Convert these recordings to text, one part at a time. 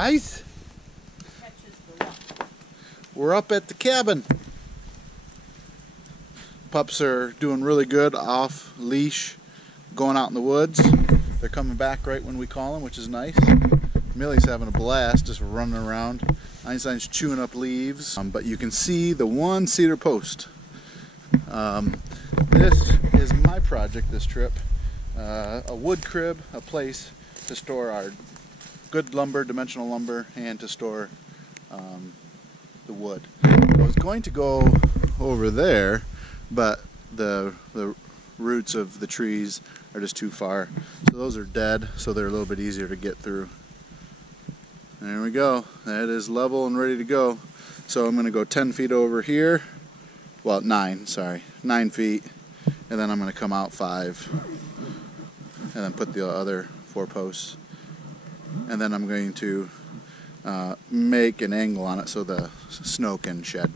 guys. We're up at the cabin. Pups are doing really good off leash, going out in the woods. They're coming back right when we call them, which is nice. Millie's having a blast just running around. Einstein's chewing up leaves, but you can see the one cedar post. This is my project this trip. A wood crib, a place to store our good lumber, dimensional lumber, and to store the wood. I was going to go over there, but the roots of the trees are just too far. So those are dead, so they're a little bit easier to get through. There we go. That is level and ready to go. So I'm going to go 10 feet over here. Well, 9 feet. And then I'm going to come out 5. And then put the other 4 posts. And then I'm going to make an angle on it so the snow can shed.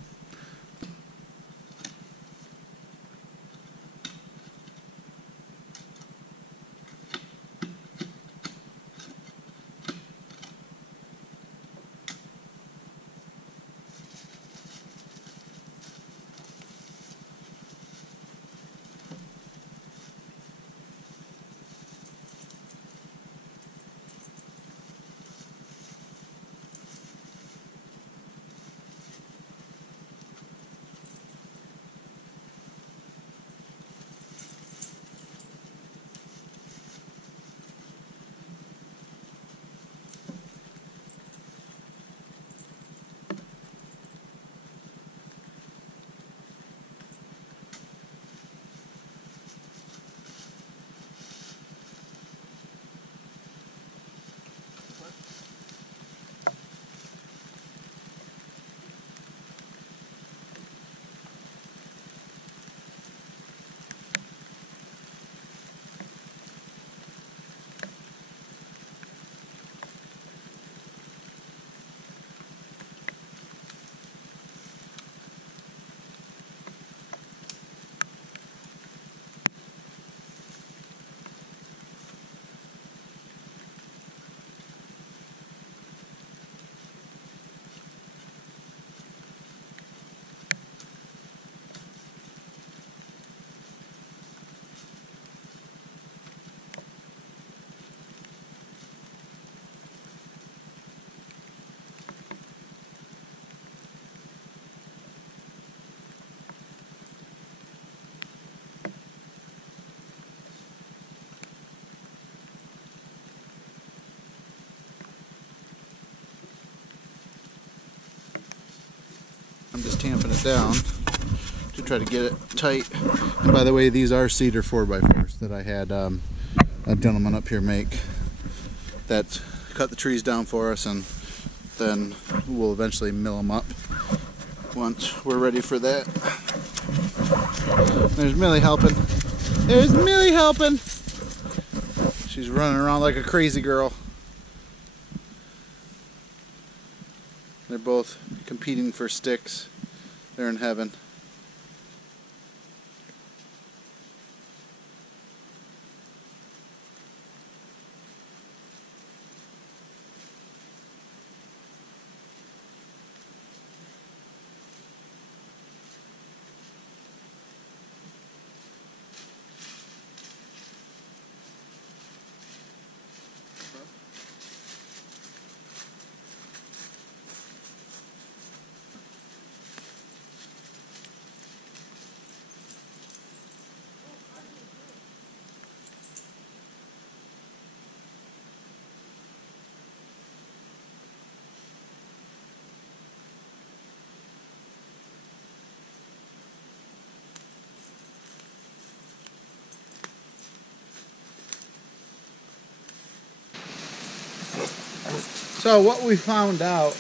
I'm just tamping it down to try to get it tight. And by the way, these are cedar 4x4s that I had a gentleman up here make that cut the trees down for us, and then we'll eventually mill them up once we're ready for that. There's Millie helping. There's Millie helping. She's running around like a crazy girl. They're both competing for sticks. They're in heaven. So what we found out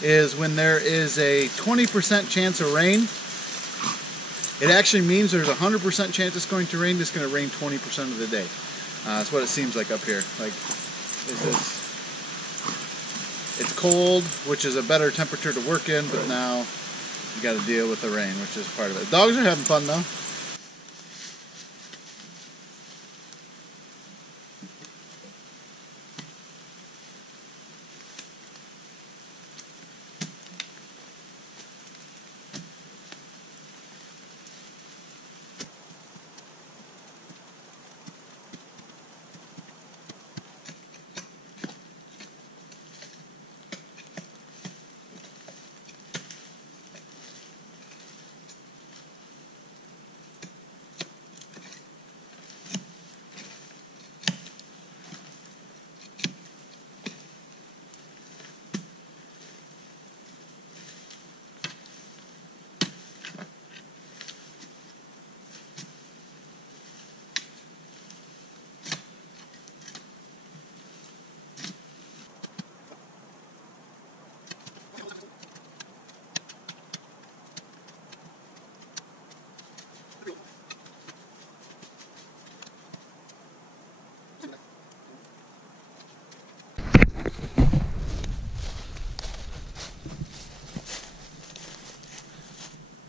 is when there is a 20% chance of rain, it actually means there's a 100% chance it's going to rain. It's going to rain 20% of the day. That's what it seems like up here. Like, it's cold, which is a better temperature to work in, but now you got to deal with the rain, which is part of it. Dogs are having fun though.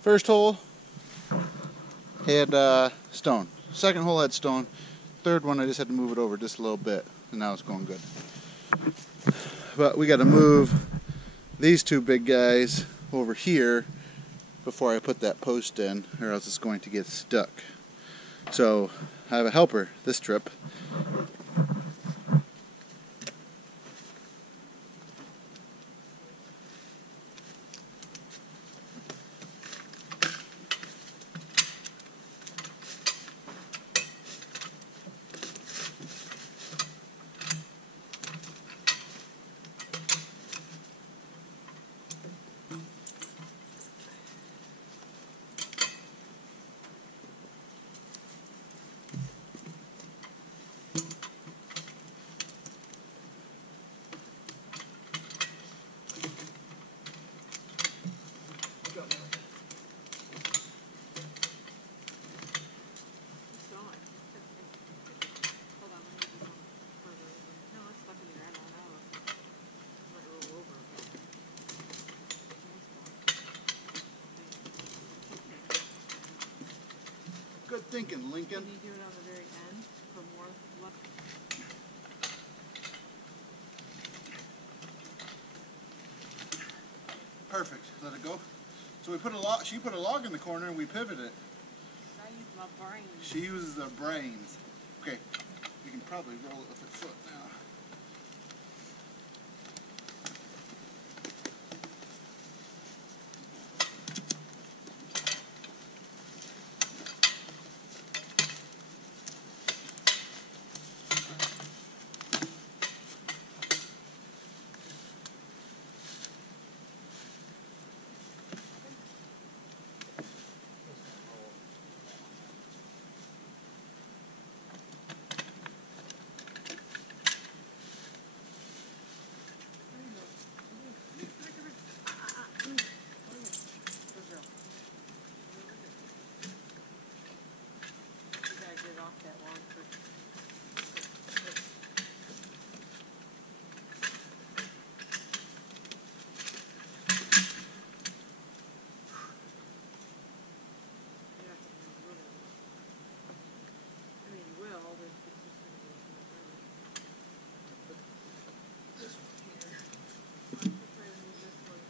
First hole had stone. Second hole had stone. Third one I just had to move it over just a little bit, and now it's going good. But we got to move these two big guys over here before I put that post in, or else it's going to get stuck. So I have a helper this trip. Good thinking, Lincoln. Can you do it on the very end for more luck? Perfect. Let it go. So we put a log. She put a log in the corner and we pivot it. I use my brain. She uses her brains. Okay, we can probably roll it with her foot now.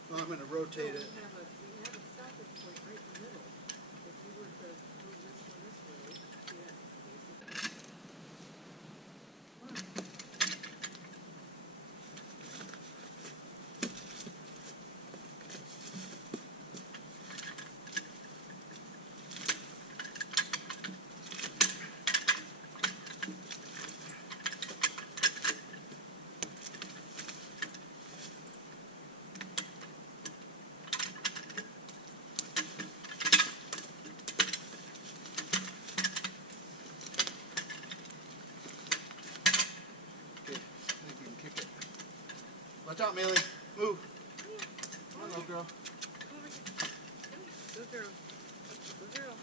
Well, I'm going to rotate it. Watch out, Millie. Move. Come on, little girl. Good girl. Good girl.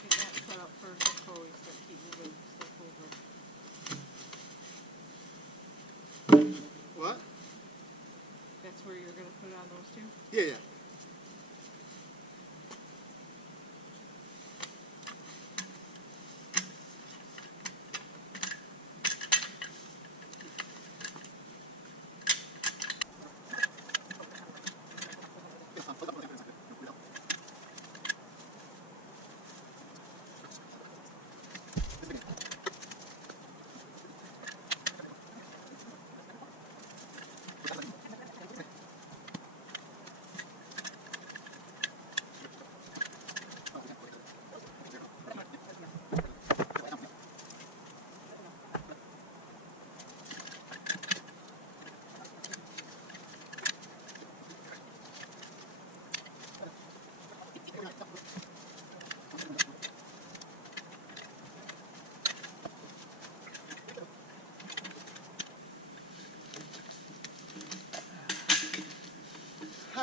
Get that put up first before we start keep moving stuff over. What? That's where you're going to put on those two? Yeah, yeah.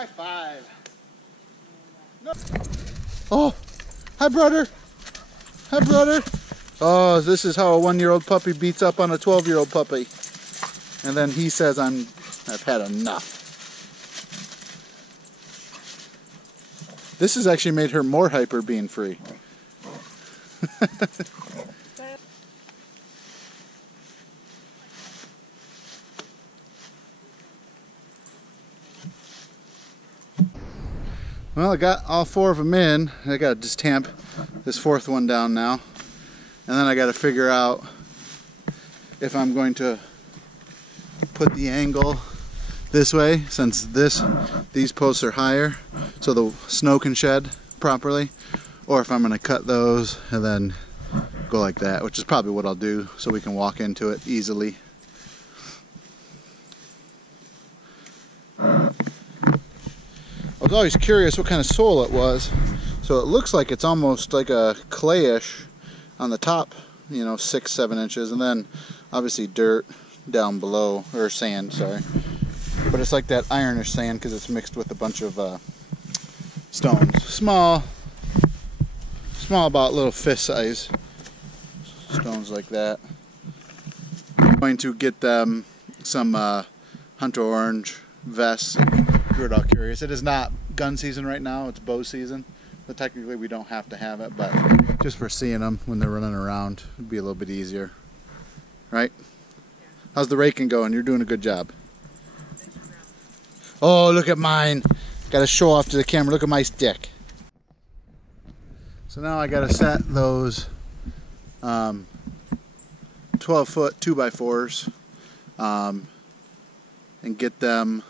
High five. No. Oh, hi brother. Hi brother. Oh, this is how a 1-year-old puppy beats up on a 12-year-old puppy. And then he says I've had enough. This has actually made her more hyper being free. Well, I got all 4 of them in. I got to just tamp this 4th one down now. And then I got to figure out if I'm going to put the angle this way, since these posts are higher so the snow can shed properly, or if I'm going to cut those and then go like that, which is probably what I'll do so we can walk into it easily. I was always curious what kind of soil it was. So it looks like it's almost like a clayish on the top, you know, 6-7 inches, and then obviously dirt down below, or sand, sorry. But it's like that ironish sand because it's mixed with a bunch of stones. Small, about little fist size stones like that. I'm going to get them some hunter orange vests. If you're at all curious, it is not gun season right now, it's bow season, so technically we don't have to have it, but just for seeing them when they're running around, it'd be a little bit easier, right? How's the raking going? You're doing a good job. Oh, look at mine. Got to show off to the camera. Look at my stick. So now I got to set those 12-foot 2x4s and get them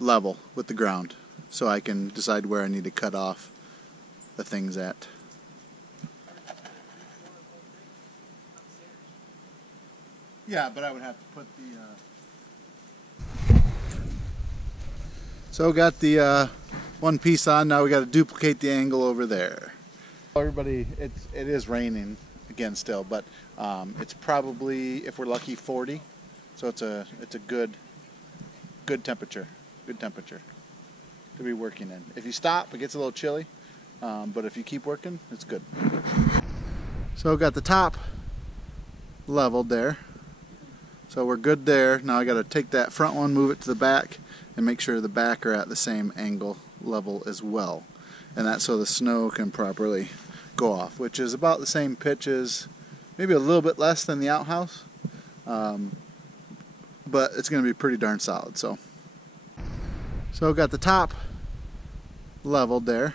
level with the ground so I can decide where I need to cut off the things at. Yeah, but I would have to put the so got the one piece on. Now we got to duplicate the angle over there. Everybody, it is raining again still, but it's probably, if we're lucky, 40. So it's a good temperature. Good temperature to be working in. If you stop, it gets a little chilly, but if you keep working, it's good. So got the top leveled there. So we're good there. Now I got to take that front one, move it to the back, and make sure the back are at the same angle level as well. And that's so the snow can properly go off, which is about the same pitch as, maybe a little bit less than the outhouse, but it's going to be pretty darn solid. So got the top leveled there.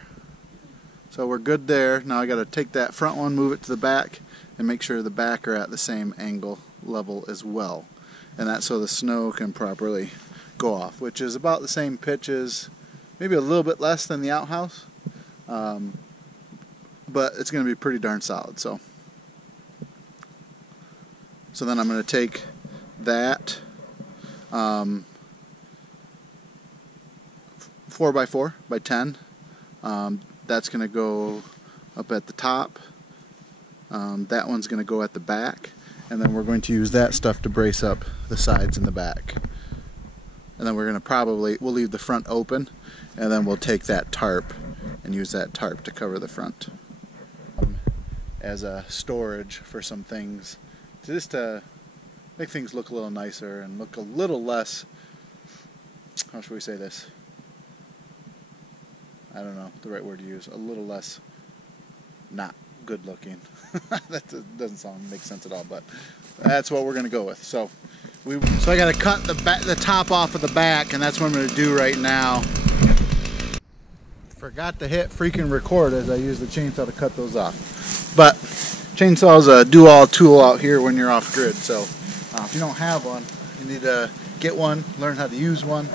So we're good there. Now I got to take that front one, move it to the back, and make sure the back are at the same angle level as well. And that's so the snow can properly go off, which is about the same pitch as, maybe a little bit less than the outhouse, but it's going to be pretty darn solid. So then I'm going to take that 4x4 by 10. That's going to go up at the top. That one's going to go at the back, and then we're going to use that stuff to brace up the sides and the back. And then we're going to we'll leave the front open, and then we'll take that tarp and use that tarp to cover the front as a storage for some things, just to make things look a little nicer and look a little less, how should we say this? I don't know the right word to use. A little less not good looking. That doesn't make sense at all, but that's what we're going to go with. So I got to cut the top off of the back, and that's what I'm going to do right now. Forgot to hit freaking record as I use the chainsaw to cut those off. But chainsaw's a do-all tool out here when you're off grid. So if you don't have one, you need to get one, learn how to use one.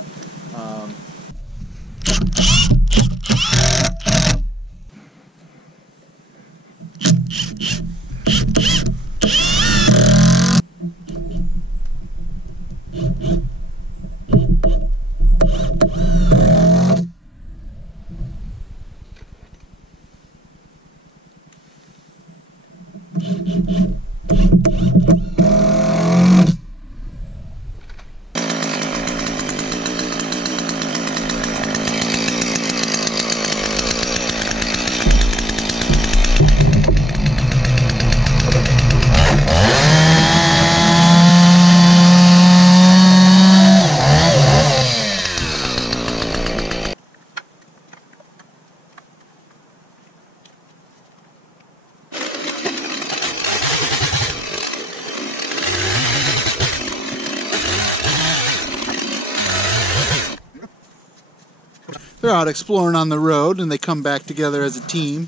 They're out exploring on the road and they come back together as a team.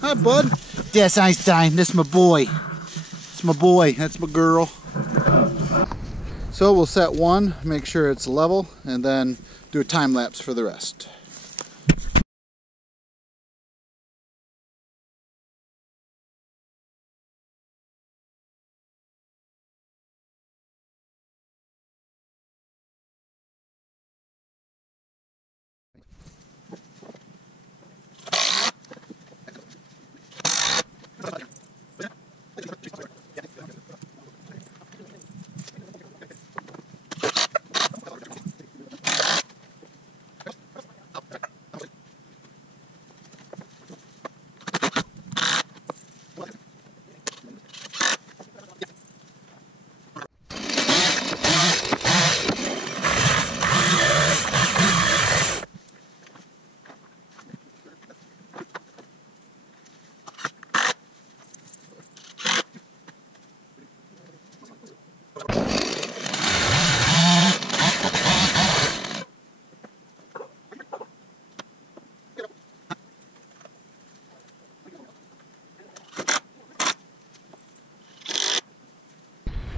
Hi, bud. That's Einstein. That's my boy. That's my boy. That's my girl. So we'll set one, make sure it's level, and then do a time lapse for the rest.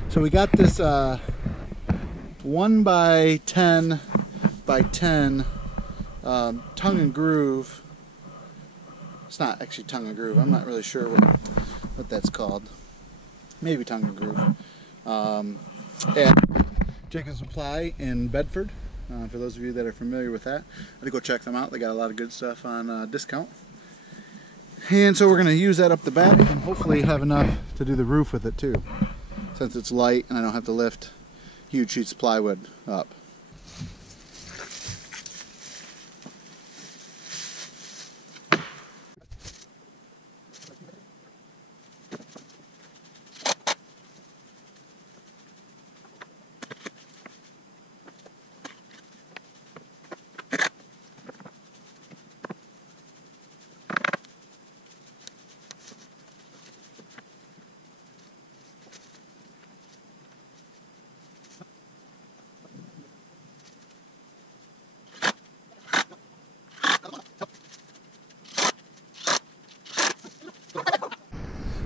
So we got this 1 by 10 by 10 tongue and groove. It's not actually tongue and groove. I'm not really sure what that's called. Maybe tongue and groove. At Jacob Supply in Bedford. For those of you that are familiar with that, I'd go check them out. They got a lot of good stuff on discount. And so we're going to use that up the back and hopefully have enough to do the roof with it too, since it's light and I don't have to lift huge sheets of plywood up.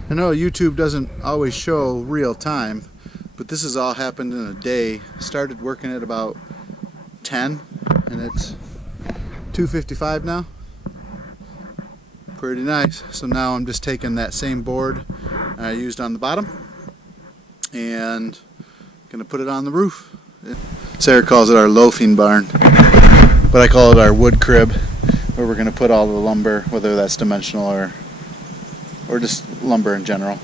I know YouTube doesn't always show real time, but this has all happened in a day. Started working at about 10 and it's 2:55 now. Pretty nice. So now I'm just taking that same board I used on the bottom and gonna put it on the roof. Sarah calls it our loafing barn, but I call it our wood crib, where we're gonna put all the lumber, whether that's dimensional or just lumber in general.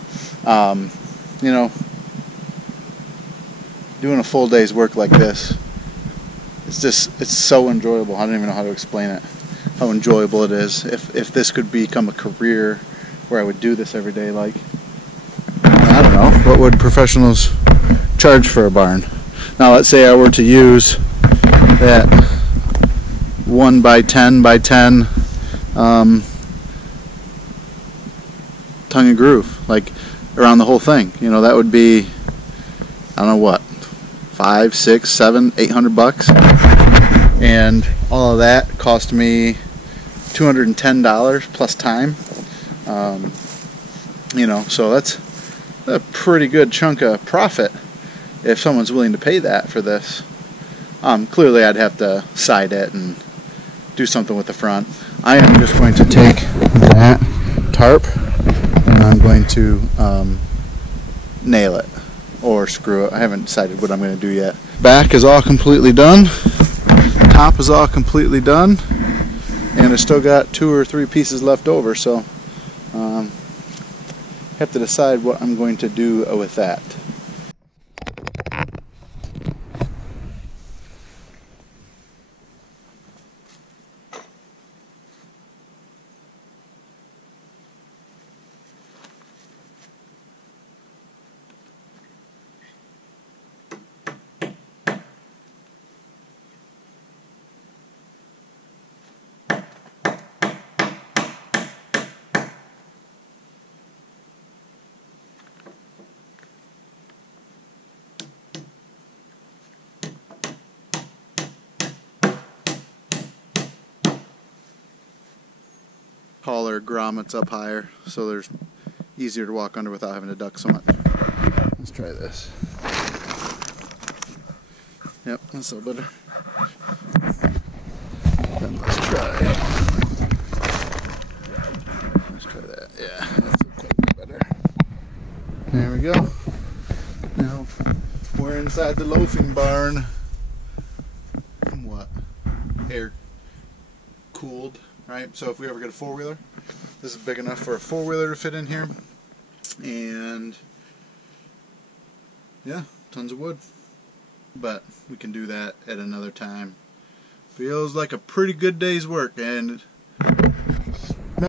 You know, doing a full day's work like this, it's so enjoyable. I don't even know how to explain it, how enjoyable it is. If this could become a career where I would do this every day, like, I don't know, what would professionals charge for a barn? Now let's say I were to use that 1 by 10 by 10 tongue and groove, like around the whole thing. You know, that would be, I don't know what, 5, 6, 7, 800 bucks, and all of that cost me $210 plus time. You know, so that's a pretty good chunk of profit if someone's willing to pay that for this. Clearly I'd have to side it and do something with the front. I am just going to take that tarp and I'm going to nail it or screw it. I haven't decided what I'm going to do yet. Back is all completely done. Top is all completely done. And I still got 2 or 3 pieces left over, so have to decide what I'm going to do with that. taller grommets up higher, so there's easier to walk under without having to duck so much. Let's try this. Yep, that's a little better. Then let's try that. Yeah, that's quite a bit better. There we go. Now we're inside the loafing barn. What? Air cooled, right? So if we ever get a four-wheeler, this is big enough for a four-wheeler to fit in here. And yeah, tons of wood. But we can do that at another time. Feels like a pretty good day's work, and